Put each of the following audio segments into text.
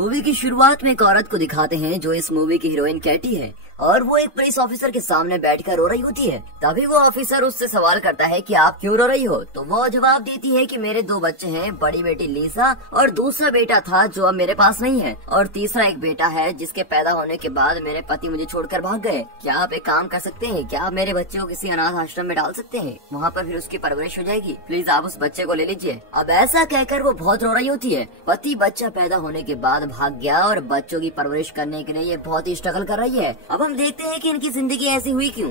Movie की शुरुआत में एक औरत को दिखाते हैं जो इस मूवी की हीरोइन कैटी है और वो एक पुलिस ऑफिसर के सामने बैठकर रो रही होती है। तभी वो ऑफिसर उससे सवाल करता है कि आप क्यों रो रही हो, तो वो जवाब देती है कि मेरे 2 बच्चे हैं, बड़ी बेटी लीसा और दूसरा बेटा था जो अब मेरे पास नहीं है, और तीसरा एक बेटा है जिसके पैदा होने के बाद मेरे पति मुझे छोड़कर भाग गए। क्या आप एक काम कर सकते हैं, क्या आप मेरे बच्चे को किसी अनाथ आश्रम में डाल सकते हैं, वहाँ पर फिर उसकी परवरिश हो जाएगी, प्लीज आप उस बच्चे को ले लीजिए। अब ऐसा कहकर वो बहुत रो रही होती है। पति बच्चा पैदा होने के बाद भाग गया और बच्चों की परवरिश करने के लिए ये बहुत ही स्ट्रगल कर रही है। अब हम देखते हैं कि इनकी जिंदगी ऐसी हुई क्यों।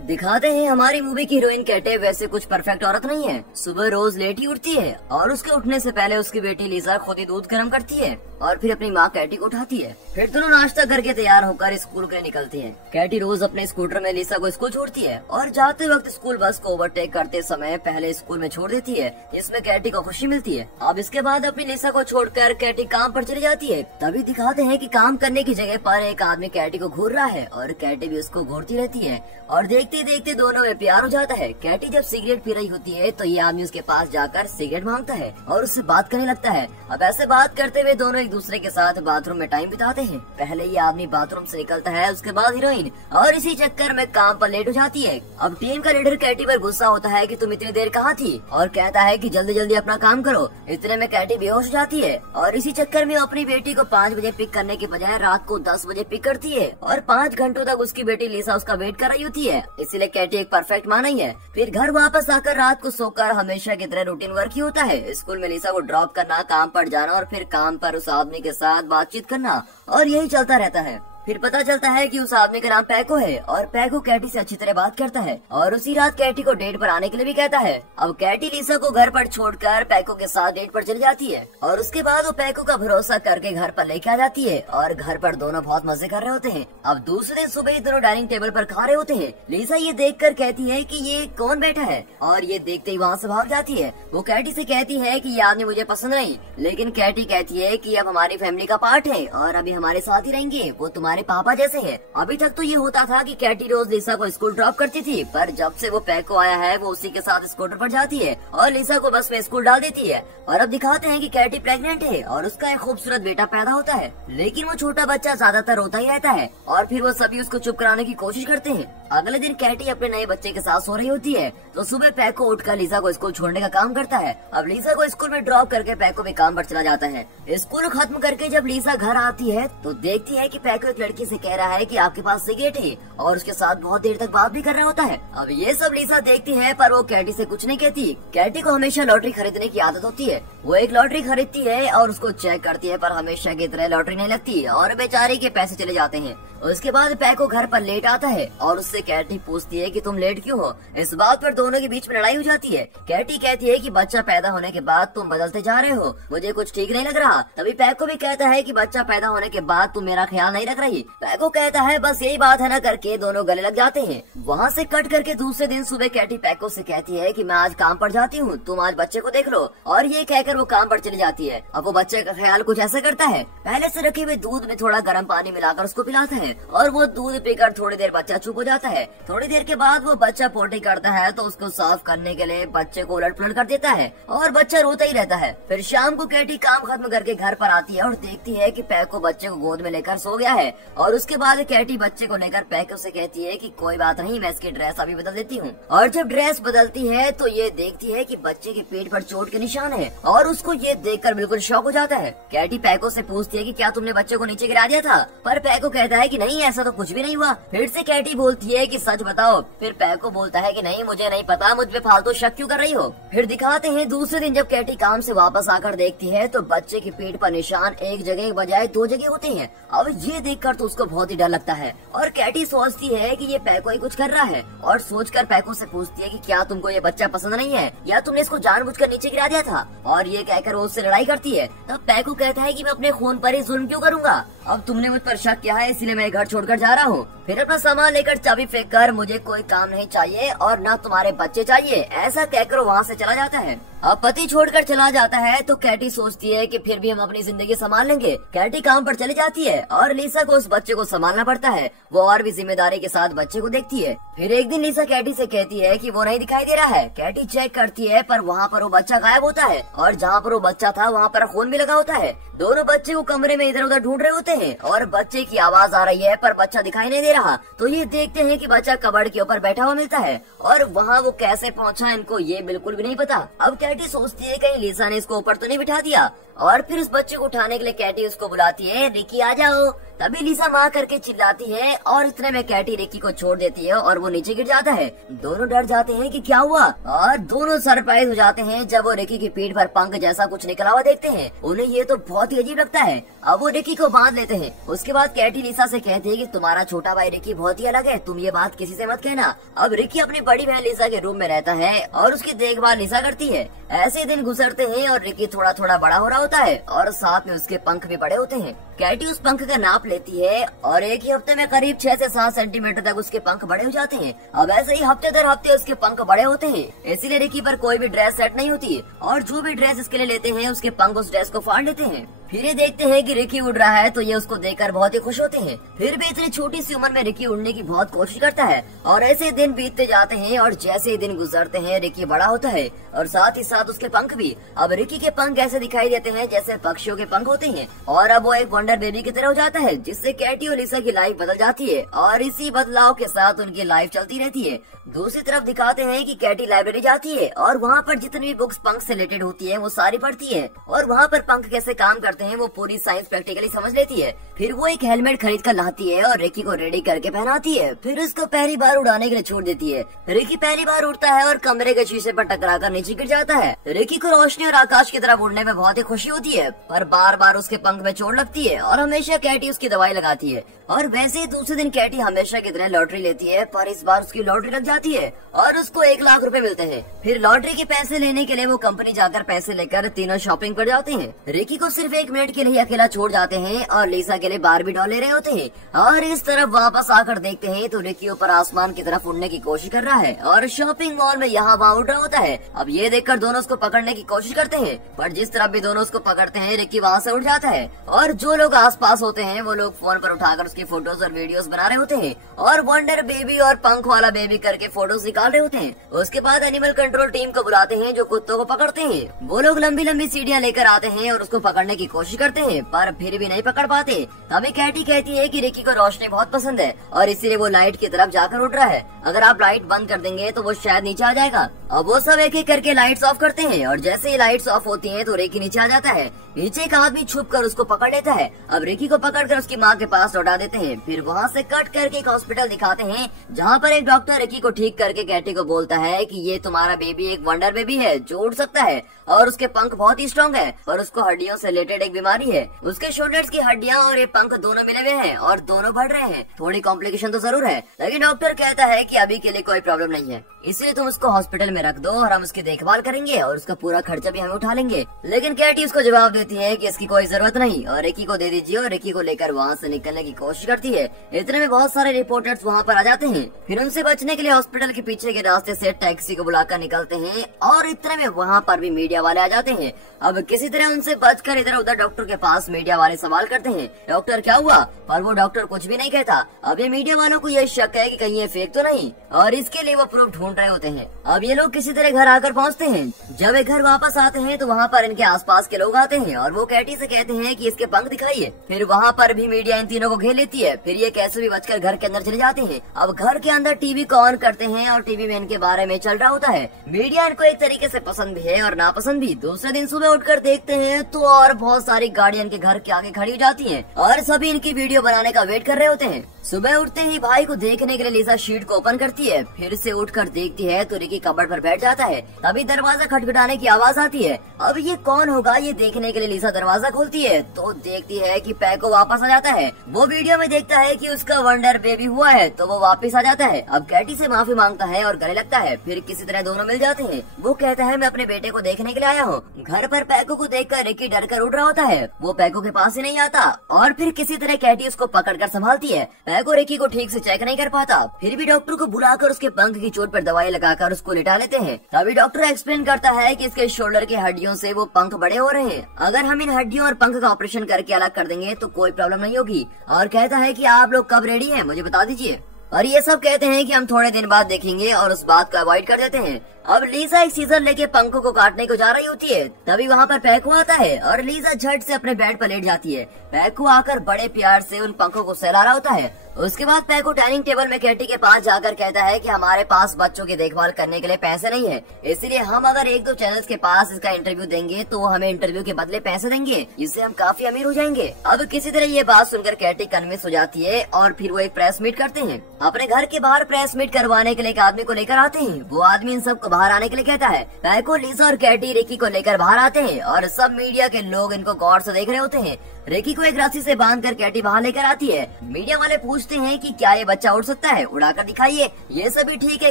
दिखाते हैं हमारी मूवी की हीरोइन कैटे वैसे कुछ परफेक्ट औरत नहीं है। सुबह रोज लेट ही उठती है और उसके उठने से पहले उसकी बेटी लीसा खुद ही दूध गर्म करती है और फिर अपनी माँ कैटी को उठाती है। फिर दोनों नाश्ता करके तैयार होकर स्कूल के लिए निकलती है। कैटी रोज अपने स्कूटर में लीसा को स्कूल छोड़ती है और जाते वक्त स्कूल बस को ओवरटेक करते समय पहले स्कूल में छोड़ देती है, जिसमें कैटी को खुशी मिलती है। अब इसके बाद अपनी लीसा को छोड़कर कैटी काम पर चली जाती है। तभी दिखाते हैं कि काम करने की जगह पर एक आदमी कैटी को घूर रहा है और कैटी भी उसको घूरती रहती है और देखते देखते दोनों में प्यार हो जाता है। कैटी जब सिगरेट पी रही होती है तो ये आदमी उसके पास जाकर सिगरेट मांगता है और उससे बात करने लगता है। अब ऐसे बात करते हुए दोनों एक दूसरे के साथ बाथरूम में टाइम बिताते हैं। पहले ये आदमी बाथरूम से निकलता है, उसके बाद हीरोइन, और इसी चक्कर में काम पर लेट हो जाती है। अब टीम का लीडर कैटी पर गुस्सा होता है कि तुम इतनी देर कहाँ थी, और कहता है कि जल्दी जल्दी अपना काम करो। इतने में कैटी बेहोश हो जाती है और इसी चक्कर में अपनी बेटी को 5 बजे पिक करने के बजाय रात को 10 बजे पिक करती है और 5 घंटों तक उसकी बेटी लीसा उसका वेट कर रही होती है। इसीलिए कैटी एक परफेक्ट माँ नहीं है। फिर घर वापस आकर रात को सोकर हमेशा की तरह रूटीन वर्क ही होता है। स्कूल में लीसा को ड्रॉप करना, काम पर जाना और फिर काम पर उस आदमी के साथ बातचीत करना, और यही चलता रहता है। फिर पता चलता है कि उस आदमी का नाम पैको है और पैको कैटी से अच्छी तरह बात करता है और उसी रात कैटी को डेट पर आने के लिए भी कहता है। अब कैटी लीसा को घर पर छोड़कर पैको के साथ डेट पर चली जाती है और उसके बाद वो पैको का भरोसा करके घर पर लेके आ जाती है और घर पर दोनों बहुत मजे कर रहे होते हैं। अब दूसरे दिन सुबह ही दोनों डाइनिंग टेबल पर खा रहे होते हैं। लीसा ये देखकर कहती है कि ये कौन बैठा है और ये देखते ही वहाँ से भाग जाती है। वो कैटी से कहती है कि ये आदमी मुझे पसंद नहीं, लेकिन कैटी कहती है कि अब हमारी फैमिली का पार्ट है और अभी हमारे साथ ही रहेंगे, वो तुम्हारे पापा जैसे है। अभी तक तो ये होता था कि कैटी रोज लीसा को स्कूल ड्रॉप करती थी, पर जब से वो पैको आया है वो उसी के साथ स्कूटर पर जाती है और लीसा को बस में स्कूल डाल देती है। और अब दिखाते हैं कि कैटी प्रेग्नेंट है और उसका एक खूबसूरत बेटा पैदा होता है, लेकिन वो छोटा बच्चा ज्यादातर रोता ही रहता है और फिर वो सभी उसको चुप कराने की कोशिश करते हैं। अगले दिन कैटी अपने नए बच्चे के साथ सो रही होती है तो सुबह पैको उठकर लीसा को स्कूल छोड़ने का काम करता है। अब लीसा को स्कूल में ड्रॉप करके पैको भी काम पर चला जाता है। स्कूल खत्म करके जब लीसा घर आती है तो देखती है कि पैको एक लड़की से कह रहा है कि आपके पास सिगरेट है और उसके साथ बहुत देर तक बात भी कर रहा होता है। अब ये सब लीसा देखती है पर वो कैटी से कुछ नहीं कहती। कैटी को हमेशा लॉटरी खरीदने की आदत होती है। वो एक लॉटरी खरीदती है और उसको चेक करती है, पर हमेशा की तरह लॉटरी नहीं लगती और बेचारी के पैसे चले जाते हैं। उसके बाद पैको घर पर लेट आता है और उससे कैटी पूछती है कि तुम लेट क्यों हो। इस बात पर दोनों के बीच में लड़ाई हो जाती है। कैटी कहती है कि बच्चा पैदा होने के बाद तुम बदलते जा रहे हो, मुझे कुछ ठीक नहीं लग रहा। तभी पैको भी कहता है कि बच्चा पैदा होने के बाद तुम मेरा ख्याल नहीं रख रही। पैको कहता है बस यही बात है ना, करके दोनों गले लग जाते हैं। वहाँ से कट करके दूसरे दिन सुबह कैटी पैको से कहती है कि मैं आज काम पर जाती हूँ, तुम आज बच्चे को देख लो, और ये कहकर वो काम पर चली जाती है। अब वो बच्चे का ख्याल कुछ ऐसा करता है, पहले से रखे हुए दूध में थोड़ा गर्म पानी मिलाकर उसको पिलाता है और वो दूध पीकर थोड़ी देर बच्चा चुप हो जाता है। थोड़ी देर के बाद वो बच्चा पोटी करता है तो उसको साफ करने के लिए बच्चे को उलट पुलट कर देता है और बच्चा रोता ही रहता है। फिर शाम को कैटी काम खत्म करके घर पर आती है और देखती है कि पैको बच्चे को गोद में लेकर सो गया है और उसके बाद कैटी बच्चे को लेकर पैको से कहती है कि कोई बात नहीं, मैं इसकी ड्रेस अभी बदल देती हूँ। और जब ड्रेस बदलती है तो ये देखती है कि बच्चे के पेट पर चोट के निशान है और उसको ये देखकर बिल्कुल शॉक हो जाता है। कैटी पैको से पूछती है कि क्या तुमने बच्चे को नीचे गिरा दिया था, पर पैको कहता है कि नहीं, ऐसा तो कुछ भी नहीं हुआ। फिर से कैटी बोलती है कि सच बताओ। फिर पैको बोलता है कि नहीं, मुझे नहीं पता, मुझ पे फालतू शक क्यों कर रही हो। फिर दिखाते हैं दूसरे दिन जब कैटी काम से वापस आकर देखती है तो बच्चे के पेट पर निशान एक जगह के बजाय 2 जगह होते हैं। अब ये देखकर तो उसको बहुत ही डर लगता है और कैटी सोचती है कि ये पैको ही कुछ कर रहा है और सोचकर पैको से पूछती है कि क्या तुमको ये बच्चा पसंद नहीं है या तुमने इसको जानबूझकर नीचे गिरा दिया था, और ये कहकर वो उससे लड़ाई करती है। तब पैको कहता है कि मैं अपने खून पर ही जुल्म क्यों करूंगा, अब तुमने मुझ पर शक किया है इसलिए मैं घर छोड़कर जा रहा हूँ। फिर अपना सामान लेकर चाबी फेंक कर मुझे कोई काम नहीं चाहिए और न तुम्हारे बच्चे चाहिए, ऐसा कहकर वहाँ से चला जाता है। अब पति छोड़कर चला जाता है तो कैटी सोचती है कि फिर भी हम अपनी जिंदगी संभाल लेंगे। कैटी काम पर चली जाती है और लिसा को उस बच्चे को संभालना पड़ता है। वो और भी जिम्मेदारी के साथ बच्चे को देखती है। फिर एक दिन लिसा कैटी से कहती है कि वो नहीं दिखाई दे रहा है। कैटी चेक करती है पर वहाँ पर वो बच्चा गायब होता है और जहाँ पर वो बच्चा था वहाँ पर खून भी लगा होता है। दोनों बच्चे को कमरे में इधर उधर ढूंढ रहे होते हैं और बच्चे की आवाज आ रही है पर बच्चा दिखाई नहीं दे रहा। तो ये देखते हैं कि बच्चा कबर्ड के ऊपर बैठा हुआ मिलता है और वहाँ वो कैसे पहुँचा इनको ये बिल्कुल भी नहीं पता। अब कैटी सोचती है कहीं लिसा ने इसको ऊपर तो नहीं बिठा दिया और फिर उस बच्चे को उठाने के लिए कैटी उसको बुलाती है, रिकी आ जाओ। तभी लिसा माँ करके चिल्लाती है और इतने में कैटी रिकी को छोड़ देती है और वो नीचे गिर जाता है। दोनों डर जाते हैं कि क्या हुआ और दोनों सरप्राइज हो जाते हैं जब वो रिकी की पीठ पर पंख जैसा कुछ निकला हुआ देखते हैं। उन्हें ये तो बहुत ही अजीब लगता है। अब वो रिकी को बांध लेते हैं। उसके बाद कैटी लिसा से कहती है कि तुम्हारा छोटा भाई रिकी बहुत ही अलग है, तुम ये बात किसी से मत कहना। अब रिकी अपनी बड़ी बहन लिसा के रूम में रहता है और उसकी देखभाल लिसा करती है। ऐसे दिन गुजरते हैं और रिकी थोड़ा थोड़ा बड़ा हो रहा होता है और साथ में उसके पंख भी बड़े होते हैं। कैटी उस पंख का नाप लेती है और एक ही हफ्ते में करीब 6 से 7 सेंटीमीटर तक उसके पंख बड़े हो जाते हैं। अब ऐसे ही हफ्ते दर हफ्ते उसके पंख बड़े होते हैं, इसीलिए रिकी पर कोई भी ड्रेस सेट नहीं होती और जो भी ड्रेस इसके लिए लेते हैं उसके पंख उस ड्रेस को फाड़ लेते हैं। फिर ये देखते हैं कि रिकी उड़ रहा है तो ये उसको देखकर बहुत ही खुश होते हैं। फिर भी इतनी छोटी सी उम्र में रिकी उड़ने की बहुत कोशिश करता है और ऐसे दिन बीतते जाते हैं और जैसे ही दिन गुजरते हैं रिकी बड़ा होता है और साथ ही साथ उसके पंख भी। अब रिकी के पंख ऐसे दिखाई देते हैं जैसे पक्षियों के पंख होते हैं और अब वो एक वंडर बेबी की तरह हो जाता है, जिससे कैटी और लिसा की लाइफ बदल जाती है और इसी बदलाव के साथ उनकी लाइफ चलती रहती है। दूसरी तरफ दिखाते हैं कि कैटी लाइब्रेरी जाती है और वहाँ पर जितनी भी बुक्स पंख से रिलेटेड होती है वो सारी पढ़ती है और वहाँ पर पंख कैसे काम करते हैं वो पूरी साइंस प्रैक्टिकली समझ लेती है। फिर वो एक हेलमेट खरीद कर लाती है और रिकी को रेडी करके पहनाती है। फिर उसको पहली बार उड़ाने के लिए छोड़ देती है। रिकी पहली बार उड़ता है और कमरे के शीशे पर टकराकर नीचे गिर जाता है। रिकी को रोशनी और आकाश की तरफ उड़ने में बहुत ही खुशी होती है पर बार बार उसके पंख में चोट लगती है और हमेशा कैटी उसकी दवाई लगाती है। और वैसे ही दूसरे दिन कैटी हमेशा की तरह लॉटरी लेती है पर इस बार उसकी लॉटरी लग जाती है और उसको 1 लाख रुपए मिलते हैं। फिर लॉटरी के पैसे लेने के लिए वो कंपनी जाकर पैसे लेकर तीनों शॉपिंग पर जाते हैं। रिकी को सिर्फ 1 मिनट के लिए अकेला छोड़ जाते हैं और लिसा के लिए बारबी डॉल ले रहे होते हैं और इस तरफ वापस आकर देखते हैं तो रिकी ऊपर आसमान की तरफ उड़ने की कोशिश कर रहा है और शॉपिंग मॉल में यहाँ वहाँ उड़ रहा होता है। अब ये देखकर दोनों उसको पकड़ने की कोशिश करते हैं पर जिस तरफ भी दोनों उसको पकड़ते हैं रिकी वहाँ से उड़ जाता है और जो लोग आसपास होते हैं वो लोग फोन पर उठाकर उसकी फोटोज और वीडियोस बना रहे होते हैं और वंडर बेबी और पंख वाला बेबी करके फोटोज निकाल रहे होते हैं। उसके बाद एनिमल कंट्रोल टीम को बुलाते हैं जो कुत्तों को पकड़ते हैं। वो लोग लंबी लंबी सीढ़ियाँ लेकर आते हैं और उसको पकड़ने की कोशिश करते हैं पर फिर भी नहीं पकड़ पाते। तभी कैटी कहती है कि रिकी को रोशनी बहुत पसंद है और इसीलिए वो लाइट की तरफ जाकर उड़ रहा है। अगर आप लाइट बंद कर देंगे तो वो शायद नीचे आ जाएगा। अब वो सब एक एक करके लाइट्स ऑफ करते हैं और जैसे ही लाइट्स ऑफ होती हैं तो रिकी नीचे आ जाता है। नीचे एक आदमी छुप कर उसको पकड़ लेता है। अब रिकी को पकड़कर उसकी माँ के पास लौटा देते हैं। फिर वहाँ से कट करके एक हॉस्पिटल दिखाते हैं जहाँ पर एक डॉक्टर रिकी को ठीक करके कैटी को बोलता है कि ये तुम्हारा बेबी एक वंडर बेबी है जो उड़ सकता है और उसके पंख बहुत ही स्ट्रॉन्ग है और उसको हड्डियों से रिलेटेड एक बीमारी है। उसके शोल्डर्स की हड्डियाँ और ये पंख दोनों मिले हुए हैं और दोनों बढ़ रहे हैं। थोड़ी कॉम्प्लिकेशन तो जरूर है लेकिन डॉक्टर कहता है कि अभी के लिए कोई प्रॉब्लम नहीं है, इसलिए तुम उसको हॉस्पिटल में रख दो और हम उसकी देखभाल करेंगे और उसका पूरा खर्चा भी हम उठा लेंगे। लेकिन कैटी उसको जवाब देती है कि इसकी कोई जरूरत नहीं और रिकी को दे दीजिए और रिकी को लेकर वहाँ से निकलने की कोशिश करती है। इतने में बहुत सारे रिपोर्टर्स वहाँ पर आ जाते हैं। फिर उनसे बचने के लिए हॉस्पिटल के पीछे के रास्ते से टैक्सी को बुलाकर निकलते हैं और इतने में वहाँ पर भी मीडिया वाले आ जाते हैं। अब किसी तरह उनसे बचकर इधर उधर डॉक्टर के पास मीडिया वाले सवाल करते हैं, डॉक्टर क्या हुआ? पर वो डॉक्टर कुछ भी नहीं कहता। अब ये मीडिया वालों को ये शक है कि कहीं ये फेक तो नहीं और इसके लिए वो प्रूफ ढूंढ रहे होते हैं। अब ये लोग किसी तरह घर आकर पहुँचते हैं। जब ये घर वापस आते हैं तो वहाँ पर इनके आसपास के लोग आते हैं और वो कैटी से कहते हैं कि इसके पंख दिखाइए। फिर वहाँ पर भी मीडिया इन तीनों को घेर लेती है। फिर ये कैसे भी बचकर घर के अंदर चले जाते हैं। अब घर के अंदर टीवी को ऑन करते हैं और टीवी में इनके बारे में चल रहा होता है। मीडिया इनको एक तरीके से पसंद भी है और नापसंद भी। दूसरे दिन सुबह उठकर देखते हैं तो और बहुत सारी गाड़ियां इनके घर के आगे खड़ी हो जाती हैं और सभी इनकी वीडियो बनाने का वेट कर रहे होते हैं। सुबह उठते ही भाई को देखने के लिए लिसा शीट को ओपन करती है। फिर से उठकर देखती है तो रिकी कबर्ड पर बैठ जाता है। तभी दरवाजा खटखटाने की आवाज आती है। अब ये कौन होगा ये देखने के लिए लीसा दरवाजा खोलती है तो देखती है कि पैको वापस आ जाता है। वो वीडियो में देखता है कि उसका वंडर बेबी हुआ है तो वो वापस आ जाता है। अब कैटी से माफी मांगता है और गले लगता है। फिर किसी तरह दोनों मिल जाते हैं। वो कहता है मैं अपने बेटे को देखने के लिए आया हूँ। घर पर पैको को देखकर रिकी डर कर उड़ रहा होता है। वो पैको के पास ही नहीं आता और फिर किसी तरह कैटी उसको पकड़कर संभालती है। पैको रिकी को ठीक से चेक नहीं कर पाता। फिर भी डॉक्टर को बुलाकर उसके पंख की चोट पर दवाई लगाकर उसको लिटा लेते हैं। तभी डॉक्टर एक्सप्लेन करता है कि इसके शोल्डर की हड्डियों से वो पंख बड़े हो रहे हैं। अगर हम इन हड्डियों और पंख का ऑपरेशन करके अलग कर देंगे तो कोई प्रॉब्लम नहीं होगी। और कहता है कि आप लोग कब रेडी हैं मुझे बता दीजिए। और ये सब कहते हैं कि हम थोड़े दिन बाद देखेंगे और उस बात को अवॉइड कर देते हैं। अब लीजा एक सीजर लेके पंखों को काटने को जा रही होती है। तभी वहाँ पर पैको आता है और लीजा झट से अपने बेड पर लेट जाती है। पैको आकर बड़े प्यार से उन पंखों को सहला रहा होता है। उसके बाद पैको डाइनिंग टेबल में कैटी के पास जाकर कहता है कि हमारे पास बच्चों की देखभाल करने के लिए पैसे नहीं है, इसलिए हम अगर 1-2 चैनल्स के पास इसका इंटरव्यू देंगे तो हमें इंटरव्यू के बदले पैसे देंगे, इससे हम काफी अमीर हो जाएंगे। अब किसी तरह ये बात सुनकर कैटी कन्विंस हो जाती है और फिर वो एक प्रेस मीट करते हैं। अपने घर के बाहर प्रेस मीट करवाने के लिए एक आदमी को लेकर आते हैं। वो आदमी इन सबको बाहर आने के लिए कहता है। पैको, लीजा और कैटी रिकी को लेकर बाहर आते हैं और सब मीडिया के लोग इनको गौर से देख रहे होते हैं। रिकी को एक रस्सी से बांधकर कैटी बाहर लेकर आती है। मीडिया वाले पूछते हैं कि क्या ये बच्चा उड़ सकता है, उड़ाकर दिखाइए। ये सभी ठीक है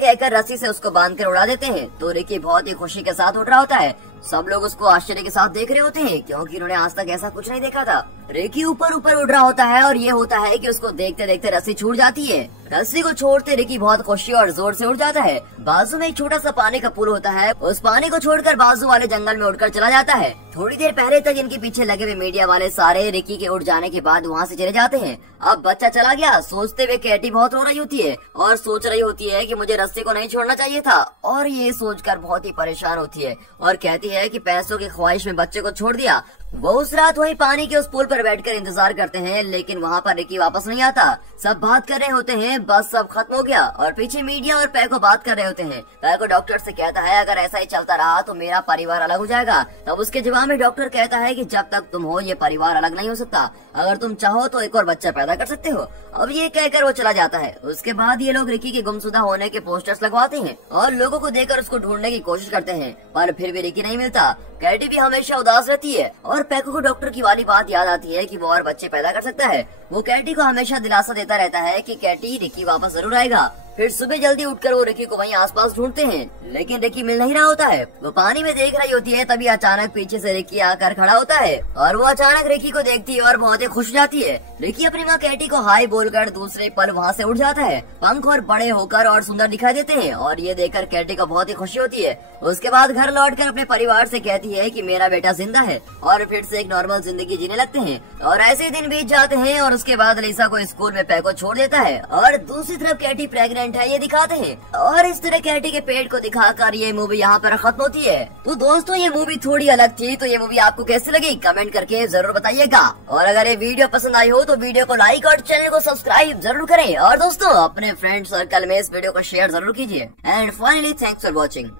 कहकर रस्सी से उसको बांधकर उड़ा देते हैं। तो रिकी बहुत ही खुशी के साथ उड़ रहा होता है। सब लोग उसको आश्चर्य के साथ देख रहे होते हैं क्योंकि उन्होंने आज तक ऐसा कुछ नहीं देखा था। रिकी ऊपर ऊपर उड़ रहा होता है और ये होता है कि उसको देखते देखते रस्सी छूट जाती है। रस्सी को छोड़ते रिकी बहुत खुशी और जोर से उड़ जाता है। बाजू में एक छोटा सा पानी का पुल होता है। उस पानी को छोड़कर बाजू वाले जंगल में उड़कर चला जाता है। थोड़ी देर पहले तक इनके पीछे लगे हुए मीडिया वाले सारे रिकी के उड़ जाने के बाद वहाँ से चले जाते हैं। अब बच्चा चला गया सोचते हुए कैटी बहुत रो रही होती है और सोच रही होती है कि मुझे रस्सी को नहीं छोड़ना चाहिए था, और ये सोचकर बहुत ही परेशान होती है और कहती है कि पैसों की ख्वाहिश में बच्चे को छोड़ दिया। वो उस रात वही पानी के उस पुल पर बैठकर इंतजार करते हैं, लेकिन वहाँ पर रिकी वापस नहीं आता। सब बात कर रहे होते हैं, बस सब खत्म हो गया और पीछे मीडिया और पैको बात कर रहे होते हैं। पैको डॉक्टर से कहता है अगर ऐसा ही चलता रहा तो मेरा परिवार अलग हो जाएगा। तब उसके जवाब में डॉक्टर कहता है कि जब तक तुम हो ये परिवार अलग नहीं हो सकता, अगर तुम चाहो तो एक और बच्चा पैदा कर सकते हो। अब ये कहकर वो चला जाता है। उसके बाद ये लोग रिकी के गुमशुदा होने के पोस्टर्स लगवाते हैं और लोगों को देखकर उसको ढूंढने की कोशिश करते हैं, पर फिर भी रिकी नहीं मिलता। कैटी भी हमेशा उदास रहती है और पैको को डॉक्टर की वाली बात याद आती है कि वो और बच्चे पैदा कर सकता है। वो कैटी को हमेशा दिलासा देता रहता है कि कैटी, रिकी वापस जरूर आएगा। फिर सुबह जल्दी उठकर वो रिकी को वहीं आसपास ढूंढते हैं, लेकिन रिकी मिल नहीं रहा होता है। वो पानी में देख रही होती है, तभी अचानक पीछे से रिकी आकर खड़ा होता है और वो अचानक रिकी को देखती है और बहुत ही खुश हो जाती है। रिकी अपनी माँ कैटी को हाय बोलकर दूसरे पल वहाँ से उड़ जाता है। पंख और बड़े होकर और सुंदर दिखाई देते हैं और ये देखकर कैटी को बहुत ही खुशी होती है। उसके बाद घर लौटकर अपने परिवार से कहती है कि मेरा बेटा जिंदा है और फिर से एक नॉर्मल जिंदगी जीने लगते हैं। और ऐसे दिन बीत जाते हैं और उसके बाद लीसा को स्कूल में पैको छोड़ देता है और दूसरी तरफ कैटी प्रेग्नेंट है ये दिखाते हैं। और इस तरह कैटी के पेट को दिखाकर ये मूवी यहाँ पर खत्म होती है। तो दोस्तों ये मूवी थोड़ी अलग थी, तो ये मूवी आपको कैसी लगी कमेंट करके जरूर बताइएगा। और अगर ये वीडियो पसंद आई हो तो वीडियो को लाइक और चैनल को सब्सक्राइब जरूर करें। और दोस्तों अपने फ्रेंड सर्कल में इस वीडियो को शेयर जरूर कीजिए। And finally thanks for watching.